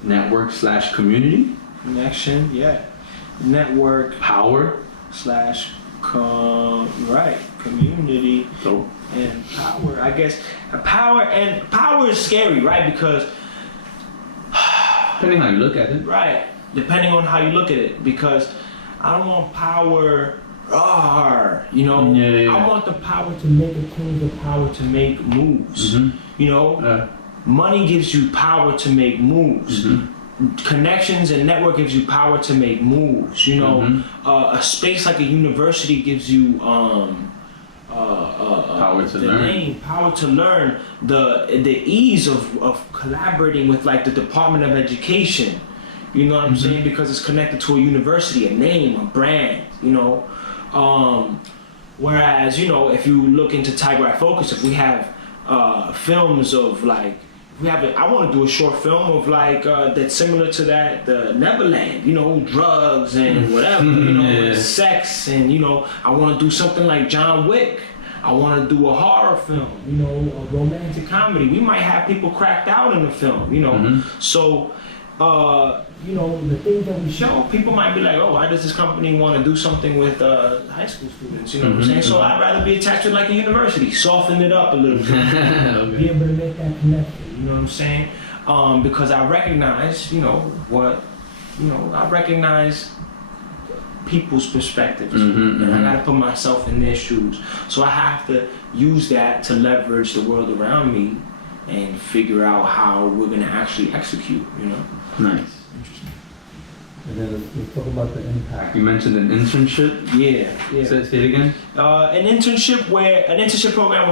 Network / community. Connection, yeah. Network. Power / right. Community. So. And power. I guess power is scary, right? Because depending on how you look at it. Right. Depending on how you look at it. Because I don't want power, Yeah. I want the power to make a change, the power to make moves. Money gives you power to make moves. Connections and network gives you power to make moves. A space like a university gives you power to learn. Power to learn. The ease of collaborating with like the Department of Education. You know what I'm saying? Because it's connected to a university, a name, a brand. Whereas, you know, if you look into Tiger Eye Focus, if we have films of like, I want to do a short film of like that's similar to that, the Neverland, you know, drugs and whatever, you know, sex, and you know, I want to do something like John Wick. I want to do a horror film, you know, a romantic comedy. We might have people cracked out in the film, you know. So, you know, the things that we show, people might be like, oh, why does this company want to do something with high school students? You know what I'm saying? So I'd rather be attached to like a university, soften it up a little bit, be able to make that connection. You know what I'm saying? Because I recognize, I recognize people's perspectives, and I gotta put myself in their shoes. So I have to use that to leverage the world around me and figure out how we're gonna actually execute. You know? Nice. And then let's talk about the impact. You mentioned an internship. Yeah. Say it again. An internship program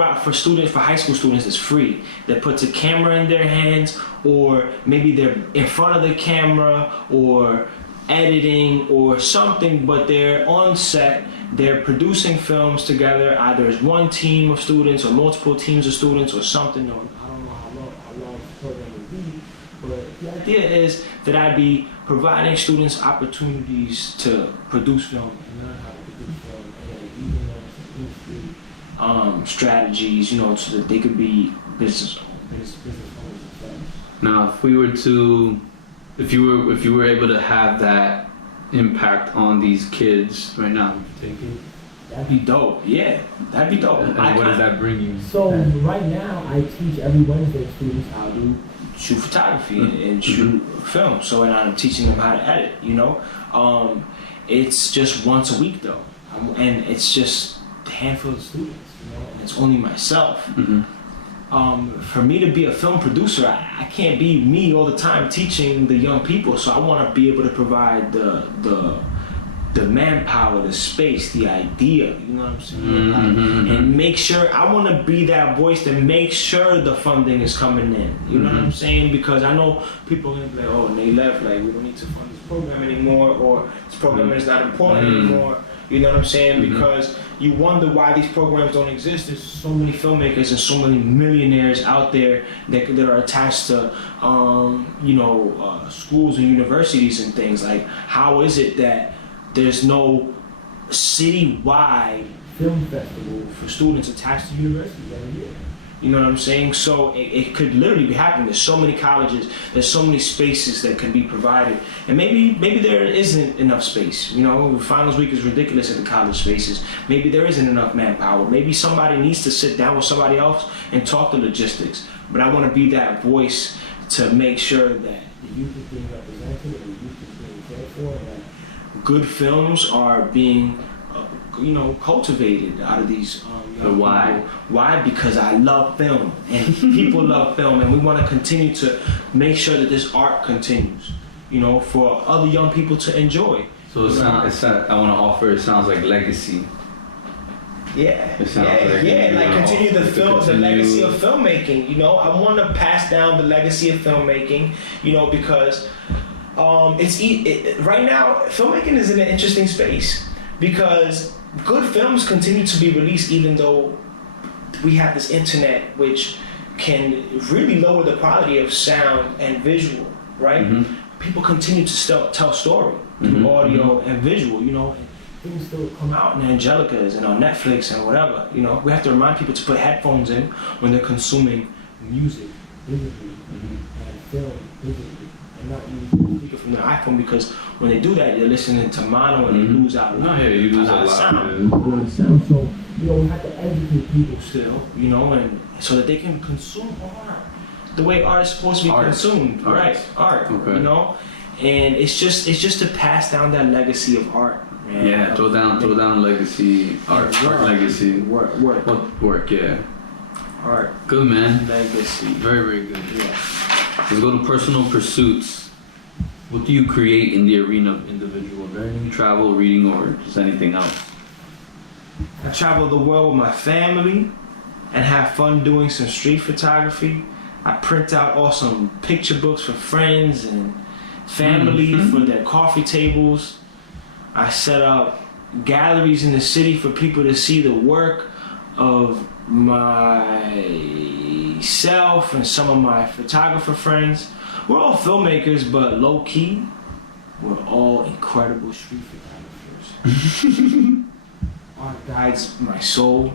for high school students is free. That puts a camera in their hands, or maybe they're in front of the camera, or editing or something, but they're on set. They're producing films together, either as one team of students or multiple teams of students or something. Or I don't know how long the program will be, but the idea is that I'd be providing students opportunities to produce film and learn how to produce film, and then even learn some industry strategies, you know, so that they could be business owners themselves. Now, if you were able to have that impact on these kids right now, would you take it? That'd be dope. Yeah, that'd be dope. And what does that bring you? So right now, I teach every Wednesday students how to shoot photography and shoot film. So, and I'm teaching them how to edit. You know, it's just once a week though, and it's just a handful of students. You know, and it's only myself. For me to be a film producer, I can't be me all the time teaching the young people. So I want to be able to provide the manpower, the space, the idea. You know what I'm saying? And make sure, I want to be that voice to make sure the funding is coming in. You know what I'm saying? Because I know people are gonna be like, oh, and they left, like we don't need to fund this program anymore, or this program is not important anymore. You know what I'm saying? Because you wonder why these programs don't exist. There's so many filmmakers and so many millionaires out there that are attached to, schools and universities and things. Like, how is it that there's no citywide film festival for students attached to universities every year? You know what I'm saying? So it could literally be happening. There's so many colleges, there's so many spaces that can be provided. And maybe there isn't enough space. You know, finals week is ridiculous at the college spaces. Maybe there isn't enough manpower. Maybe somebody needs to sit down with somebody else and talk the logistics. But I want to be that voice to make sure that the youth is being represented and the youth is being cared for, and that good films are being cultivated out of these young why? People. Why? Because I love film, and people love film, and we want to continue to make sure that this art continues, you know, for other young people to enjoy. So I want to offer, it sounds like legacy. Yeah, like continue the legacy of filmmaking. You know, I want to pass down the legacy of filmmaking. You know, because right now filmmaking is in an interesting space, because good films continue to be released even though we have this internet, which can really lower the quality of sound and visual, right? People continue to tell story through audio and visual, you know. Things still come out in Angelicas and on Netflix and whatever, you know. We have to remind people to put headphones in when they're consuming music visibly and film visibly, and not use the speaker from their iPhone, because when they do that, they're listening to mono and they lose out. You lose a lot of sound. So, you know, we have to educate people still, you know, and so that they can consume art the way art is supposed to be consumed, right? Art, okay. You know, and it's just to pass down that legacy of art. Man. Yeah, throw down legacy, art legacy, work, yeah. Art. Good, man. Legacy. Very, very good. Yeah. Let's go to personal pursuits. What do you create in the arena of individual learning, travel, reading, or just anything else? I travel the world with my family and have fun doing some street photography. I print out awesome picture books for friends and family for their coffee tables. I set up galleries in the city for people to see the work of myself and some of my photographer friends. We're all filmmakers, but low key, we're all incredible street photographers. Art guides my soul.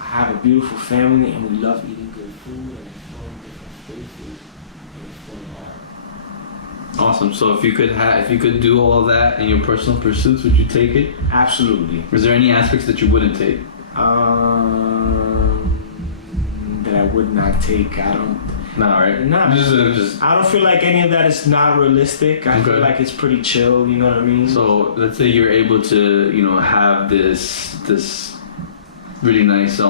I have a beautiful family, and we love eating good food and exploring different spaces and exploring art. Awesome. So if you could do all that in your personal pursuits, would you take it? Absolutely. Is there any aspects that you wouldn't take? That I would not take. I don't. Nah, right? Nah. Just. I don't feel like any of that is not realistic. I feel like it's pretty chill. You know what I mean? So let's say you're able to, have this really nice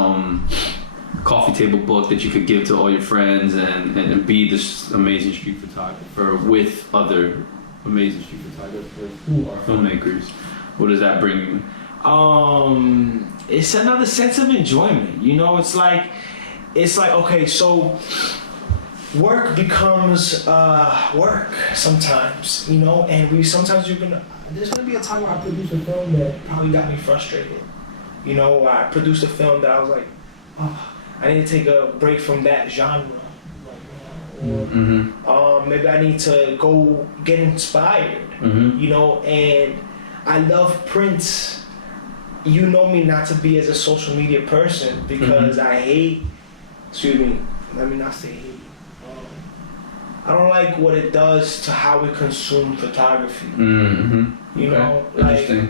coffee table book that you could give to all your friends and be this amazing street photographer with other amazing street photographers who are filmmakers. What does that bring you? It's another sense of enjoyment. It's like okay, so work becomes work sometimes, and there's gonna be a time where I produce a film that probably got me frustrated. I produced a film that I was like, oh, I need to take a break from that genre right now. Or maybe I need to go get inspired, and I love prints. You know me not to be as a social media person because I hate, let me not say hate. I don't like what it does to how we consume photography. Interesting.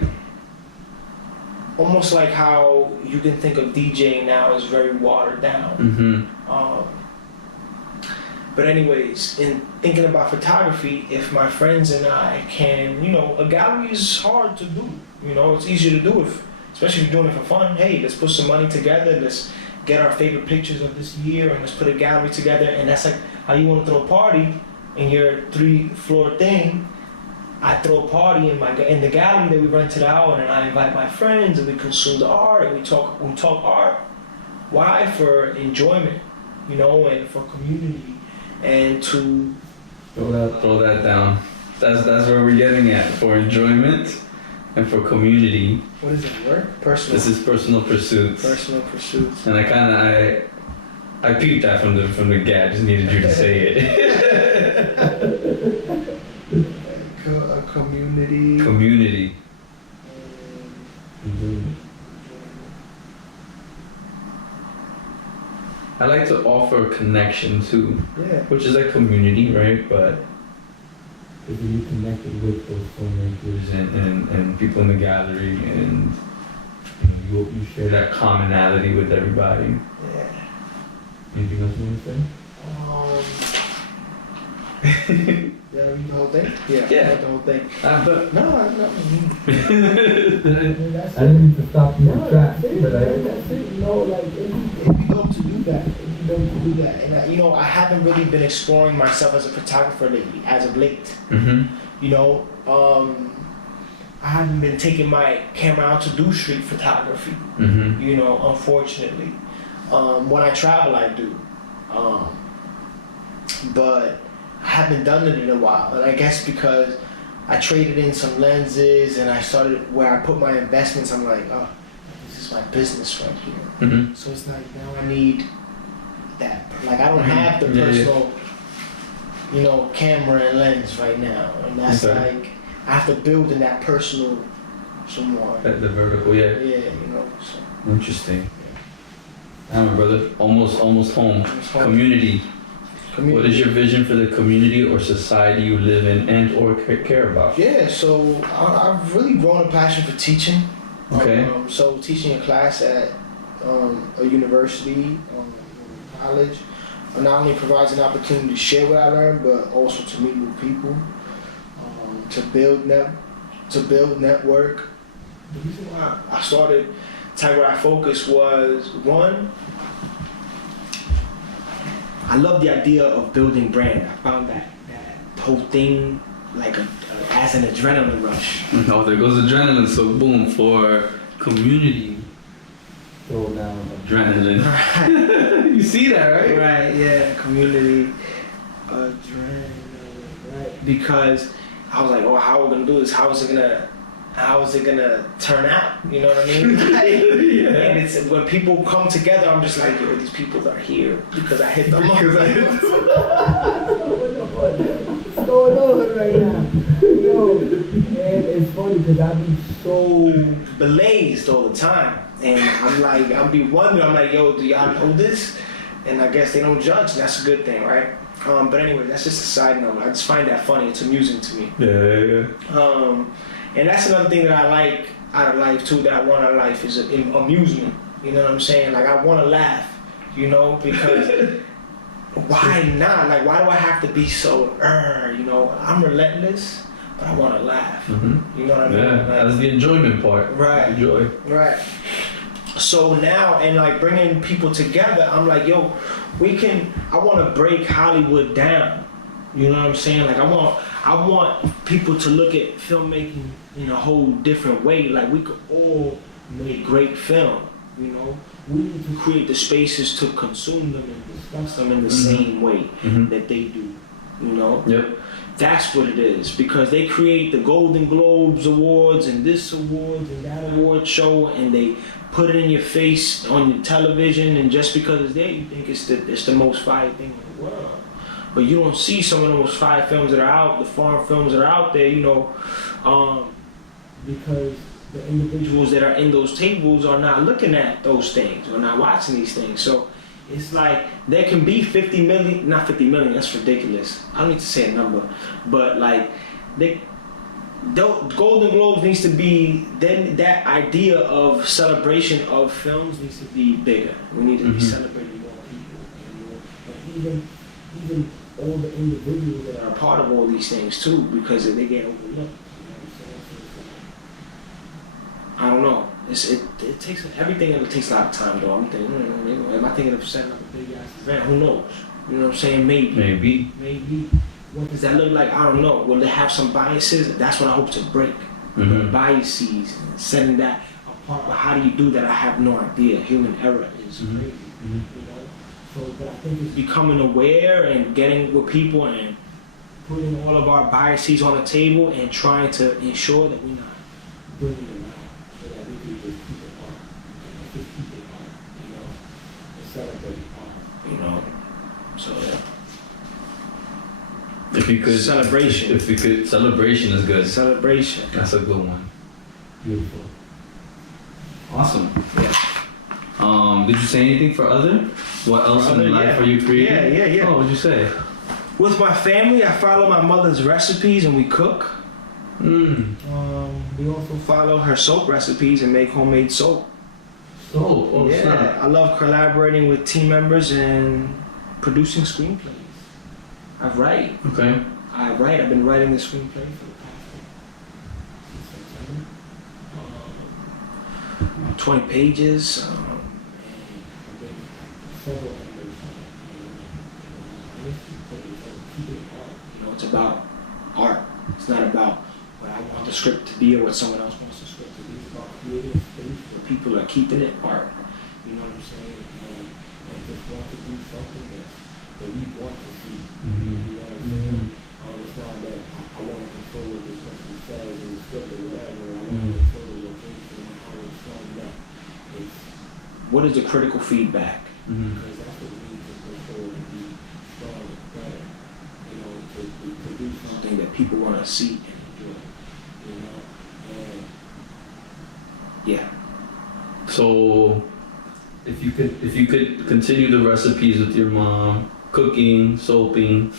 Almost like how you can think of DJing now is very watered down. But anyways, in thinking about photography, if my friends and I can, a gallery is hard to do. It's easier to do especially if you're doing it for fun. Hey, let's put some money together. Let's get our favorite pictures of this year and let's put a gallery together. And that's like how you want to throw a party in your 3-floor thing. I throw a party in the gallery that we rented out, and I invite my friends, and we consume the art, and we talk art. Why? For enjoyment, and for community, and to throw that down. That's where we're getting at, for enjoyment and for community. What is it? Work? Personal. This is personal pursuits. Personal pursuits. And I peeped that from the gap. Just needed you to say it. A community. Community. I like to offer a connection too. Yeah. Which is like community, right? But you connected with those filmmakers and people in the gallery, and you share that commonality with everybody. Yeah. Anything else you want to say? Yeah, the whole thing? Yeah. The whole thing. But no. I didn't mean to stop you in tracks, but that's it. It'd be dope to do that. And I haven't really been exploring myself as a photographer lately, as of late. I haven't been taking my camera out to do street photography. Unfortunately. When I travel, I do. But I haven't done it in a while, and I guess because I traded in some lenses and I started where I put my investments. I'm like, oh, this is my business right here. So it's like now I need that. Like I don't have the personal, camera and lens right now, and that's like I have to build in that personal some more. The vertical, yeah. Yeah, So. Interesting. My brother, almost home. Community. What is your vision for the community or society you live in and or care about? Yeah, so I've really grown a passion for teaching. Okay. So teaching a class at a university, college, not only provides an opportunity to share what I learned, but also to meet new people, to build network. The reason why I started Tiger Eye Focus was one. I love the idea of building brand. I found that whole thing as an adrenaline rush. Oh, there goes adrenaline. So boom, for community. Throw down adrenaline. Right. You see that, right? Right, yeah, community adrenaline, right? Because I was like, oh, how are we gonna do this? How is it gonna how is it gonna turn out? You know what I mean? Like, Yeah. And it's when people come together, I'm just like, yo, these people are here because I hit them up. What's going on right now? Yo, man, it's funny because I be so Blazed all the time, and I'm like, I'll be wondering, I'm like, yo, do y'all know this? And I guess they don't judge, and that's a good thing, right? But anyway, that's just a side note. I just find that funny. It's amusing to me. Yeah. And that's another thing that I like out of life too, that I want out of life is amusement. You know what I'm saying? Like, I want to laugh, you know, because why not? Like, why do I have to be so, you know, I'm relentless, but I want to laugh. Mm-hmm. You know what I mean? Yeah, Like, that's the enjoyment part. Right. Enjoy. Right. So now, and like bringing people together, I'm like, yo, I want to break Hollywood down. You know what I'm saying? Like, I want people to look at filmmaking in a whole different way. Like, we could all make great film, you know? We need to create the spaces to consume them and discuss them in the same way that they do, you know? Yep. That's what it is, because they create the Golden Globes Awards and this award and that award show, and they put it in your face on your television, and just because it's there, you think it's the most fire thing in the world. But you don't see some of those fire films that are out, the foreign films that are out there, you know, because the individuals that are in those tables are not looking at those things, or not watching these things. So it's like there can be 50 million, not 50 million, that's ridiculous. I don't need to say a number, but like Golden Globes needs to be, then that idea of celebration of films needs to be bigger. We need to be celebrating more people, and even all the individuals that are a part of all these things too, because they get overlooked. You know what I'm saying? I don't know. It takes everything, and it takes a lot of time though. I'm thinking, am I thinking of setting up a big ass event? Who knows? You know what I'm saying? Maybe. What does that look like? I don't know. Will it have some biases? That's what I hope to break. Biases, and setting that apart. But how do you do that? I have no idea. Human error is crazy. You know? So, but I think it's becoming aware and getting with people and putting all of our biases on the table and trying to ensure that we're not bringing them out, so that we can just keep it on. Just keep it on, you know? And celebrate on, you know? So, yeah. If you could Celebration. If you could, celebration is good. Celebration. That's a good one. beautiful. Awesome. Yeah. Did you say anything for other? What else For other, in life yeah. are you creating? Yeah. Oh, what'd you say? With my family, I follow my mother's recipes and we cook. We also follow her soap recipes and make homemade soap. Oh, Yeah, snap. I love collaborating with team members and producing screenplays. I write. Okay. I've been writing the screenplay for the past September. 20 pages. And I've written several others. You know, it's about art. It's not about what I want the script to be or what someone else wants the script to be. It's about creating a space where people are keeping it art. You know what I'm saying? And just want to do something that we want to see. You know what I'm saying? It's not that I want to control what this person says in the script or whatever. I want to control the location and how it's shown up. It's what is the critical feedback? Because that's what we need to control to be strong and better. You know, to do something that people want to see and enjoy. You know? And yeah. So, if you could continue the recipes with your mom, cooking, soaping,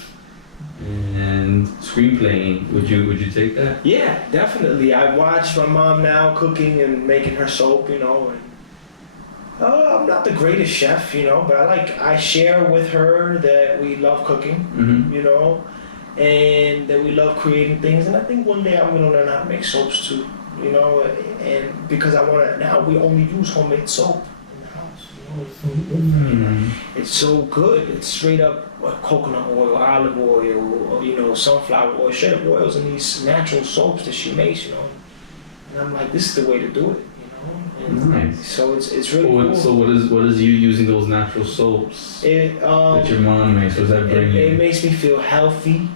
and screenplaying, would you take that? Yeah, definitely. I watch my mom now cooking and making her soap, you know, and I'm not the greatest chef, you know, but I share with her that we love cooking, you know, and that we love creating things, and I think one day I'm gonna learn how to make soaps too, you know, and because now we only use homemade soap in the house, you know, it's so different. It's so good. It's straight up coconut oil, olive oil, or, you know, sunflower oil, straight up oils in these natural soaps that she makes, you know. And I'm like, this is the way to do it, you know. And Nice. so it's really cool. So what is you using those natural soaps that your mom makes? What does that bring you? It makes me feel healthy.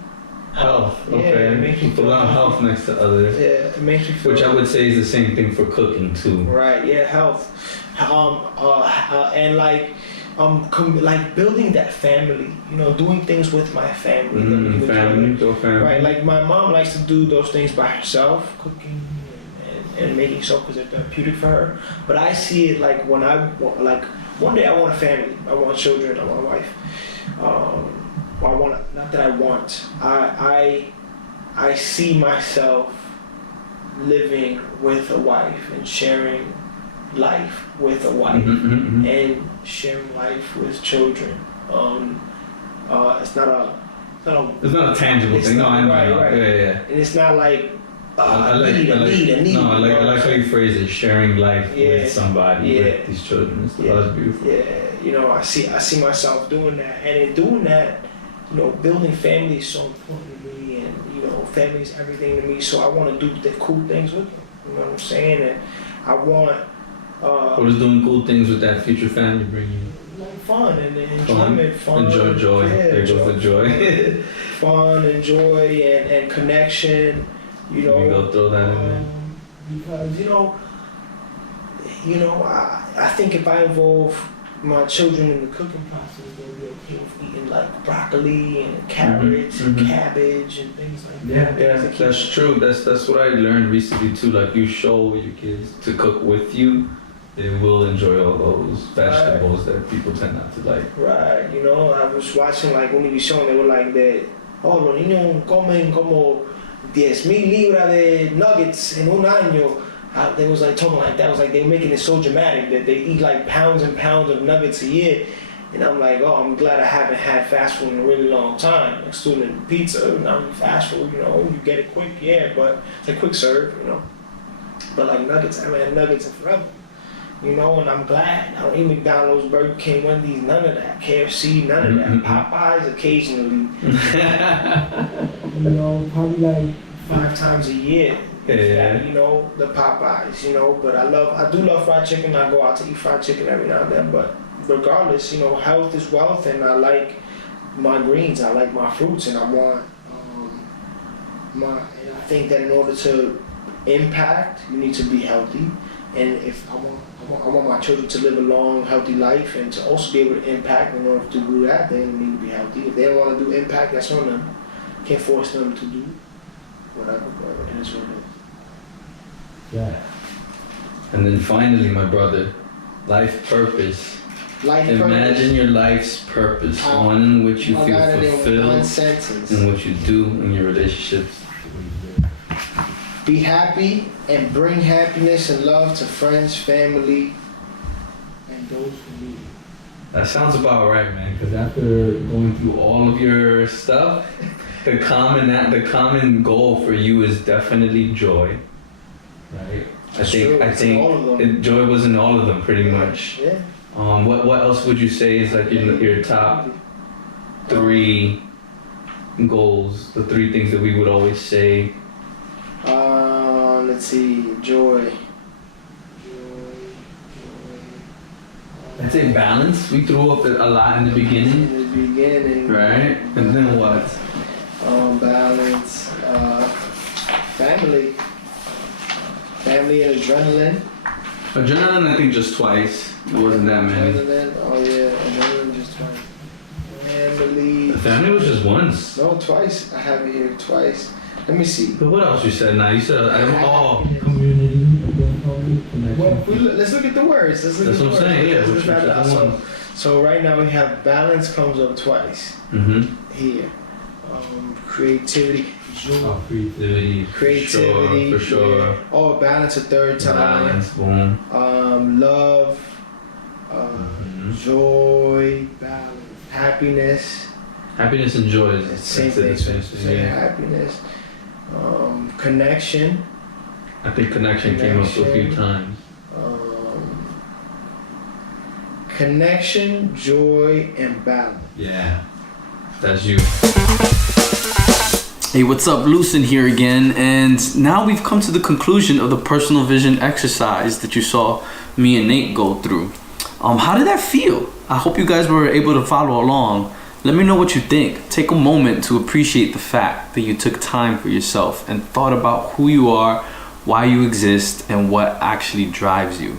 Health, Yeah, okay. it makes you Put a lot of feel health next to others. Yeah, it makes you feel. Which I would say is the same thing for cooking too. Right. Yeah, health. And like building that family. You know, doing things with my family. Family. Right. Like my mom likes to do those things by herself, cooking and making soap because they're therapeutic for her. But I see it like when like one day I want a family. I want children. I want a wife. Not that I want. I see myself living with a wife and sharing life with a wife and sharing life with children. It's not a tangible thing. No, I know. Right. Yeah. And it's not like I like how you phrase it, sharing life with somebody, with these children. That's beautiful. Yeah, you know, I see myself doing that, and in doing that, you know, building family is so important to me, and you know, family is everything to me. So I want to do the cool things with them. You know what I'm saying? And I want. What does doing cool things with that future family bring you? Like fun and enjoyment, fun. Joy. Yeah, there goes the joy. Fun and joy and connection. You know, you go throw that in there. Because I think if I involve my children in the cooking process, they'll be okay with eating like broccoli and carrots and cabbage and things like that. Yeah, that's true. That's what I learned recently too. Like you show your kids to cook with you, they will enjoy all those vegetables that people tend not to like. Right. You know, I was watching like Univision. They were like that. Oh, los niños comen como 10,000 libras de nuggets en un año. They was like talking like that. It was like they were making it so dramatic that they eat like pounds and pounds of nuggets a year. And I'm like, oh, I'm glad I haven't had fast food in a really long time. Like student pizza, not fast food, you know, you get it quick, yeah, but it's a quick serve, you know. But like nuggets, I haven't had nuggets in forever. You know, and I'm glad. I don't eat McDonald's, Burger King, Wendy's, none of that. KFC, none of that. Popeyes occasionally. You know, probably like 5 times a year. Yeah. You know, the Popeyes, you know, but I do love fried chicken. I go out to eat fried chicken every now and then, but regardless, you know, health is wealth, and I like my greens, I like my fruits, and I want and I think that in order to impact, you need to be healthy, and if I want my children to live a long, healthy life, and to also be able to impact. In order to do that, they need to be healthy. If they don't want to do impact, that's on them. Can't force them to do whatever, but it is what it is. yeah. And then finally, my brother, life purpose. Imagine your life's purpose, one in which you feel fulfilled in what you do in your relationships. Be happy and bring happiness and love to friends, family, and those who need it. That sounds about right, man. Because after going through all of your stuff, the common goal for you is definitely joy, right? I think joy was in all of them, pretty much. Yeah. What else would you say is like your top 3 goals? The 3 things that we would always say. Let's see, joy. I'd say balance. We threw up a lot in the beginning. Right? And then what? Balance. Family. Family and adrenaline. Adrenaline, I think just twice. It wasn't that many. Adrenaline, oh yeah, adrenaline just twice. Family. The family was just once. No, twice. I have it here twice. Let me see. But what else you said now? You said, Community. Let's look at the words. That's what I'm saying, yeah. So right now we have balance comes up twice. Here. Creativity. Creativity. For sure. Yeah. Oh, balance a third time. Balance, boom. Love. Joy. Balance. Happiness. Happiness and joy is the same thing. Happiness. Connection. I think connection came up a few times. Connection, joy, and balance. Yeah, that's you. Hey, what's up? Lucin here again, and now we've come to the conclusion of the personal vision exercise that you saw me and Nate go through. How did that feel? I hope you guys were able to follow along. Let me know what you think. Take a moment to appreciate the fact that you took time for yourself and thought about who you are, why you exist, and what actually drives you.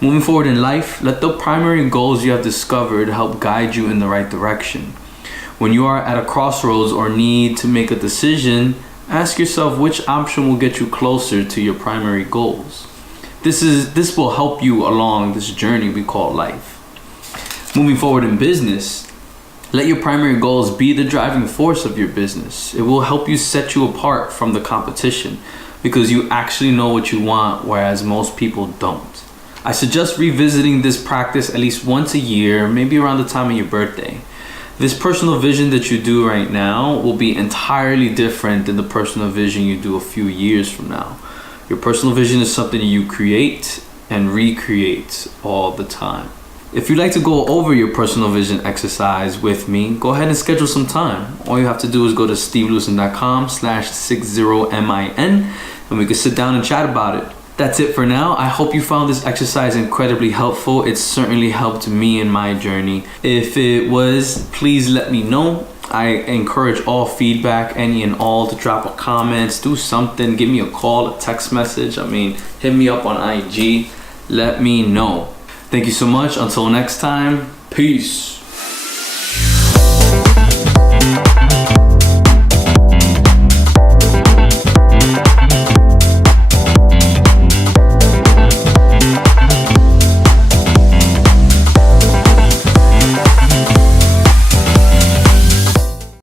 Moving forward in life, let the primary goals you have discovered help guide you in the right direction. When you are at a crossroads or need to make a decision, ask yourself which option will get you closer to your primary goals. This will help you along this journey we call life. Moving forward in business, let your primary goals be the driving force of your business. It will help you set you apart from the competition because you actually know what you want, whereas most people don't. I suggest revisiting this practice at least once a year, maybe around the time of your birthday. This personal vision that you do right now will be entirely different than the personal vision you do a few years from now. Your personal vision is something you create and recreate all the time. If you'd like to go over your personal vision exercise with me, go ahead and schedule some time. All you have to do is go to stevelucin.com/60min and we can sit down and chat about it. That's it for now. I hope you found this exercise incredibly helpful. It certainly helped me in my journey. If it was, please let me know. I encourage all feedback, any and all, to drop a comment, do something, give me a call, a text message. Hit me up on IG. Let me know. Thank you so much. Until next time, peace.